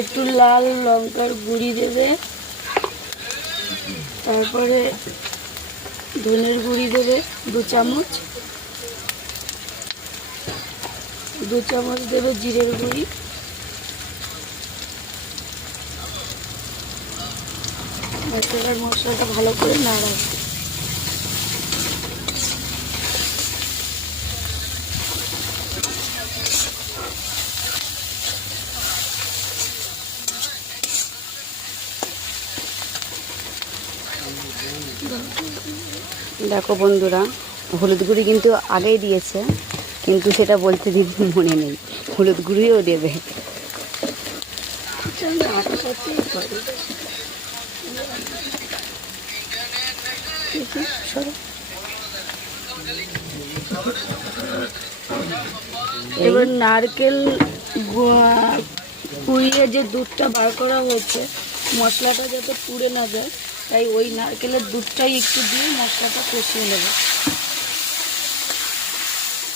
একটু লাল লঙ্কার গুঁড়ি দেবে। তারপরে ধনের গুঁড়ি দেবে দু চামচ। দু চামচ দেবে জিরের গুঁড়ি। মশলাটা ভালো করে নাড়াবে। দেখো বন্ধুরা, হলুদ গুঁড়ি কিন্তু আগেই দিয়েছে, কিন্তু সেটা বলতে দিদি মনে নেই হলুদ গুঁড়িও দেবে। এবার নারকেল কুড়িয়ে যে দুধটা বার করা হয়েছে, মশলাটা যাতে পুড়ে না যায় তাই ওই নারকেলের দুধটাই একটু দিয়ে মশলাটা কষিয়ে নেব।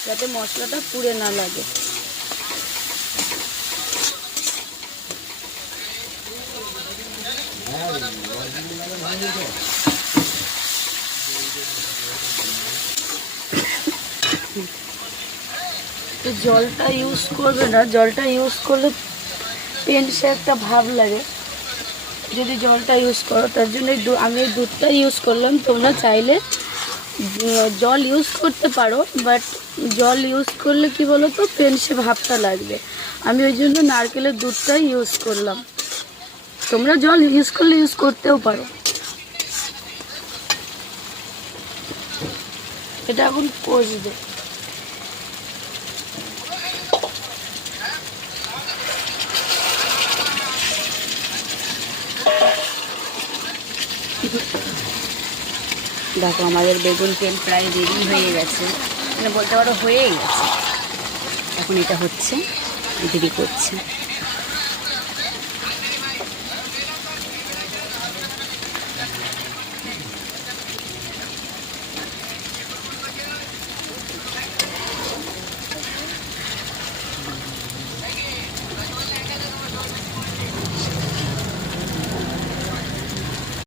যাতে মশলাটা পুড়ে না লাগে। তো জলটা ইউজ করবে না। জলটা ইউজ করলে পেনসে একটা ভাব লাগে। যদি জলটা ইউজ করো, তার জন্য আমি দুধটা ইউজ করলাম। তোমরা চাইলে জল ইউজ করতে পারো বাট জল ইউজ করলে কি বলো তো পেনসে ভাবটা লাগবে। আমি ওই জন্য নারকেলের দুধটাই ইউজ করলাম। তোমরা জল ইউজ করলে ইউজ করতেও পারো। এটা এখন কষবে। দেখো, আমাদের বেগুন তেল প্রায় রেডি হয়ে গেছে। মানে বলতে পারো হয়েই গেছে। এখন এটা হচ্ছে দেরি করছে।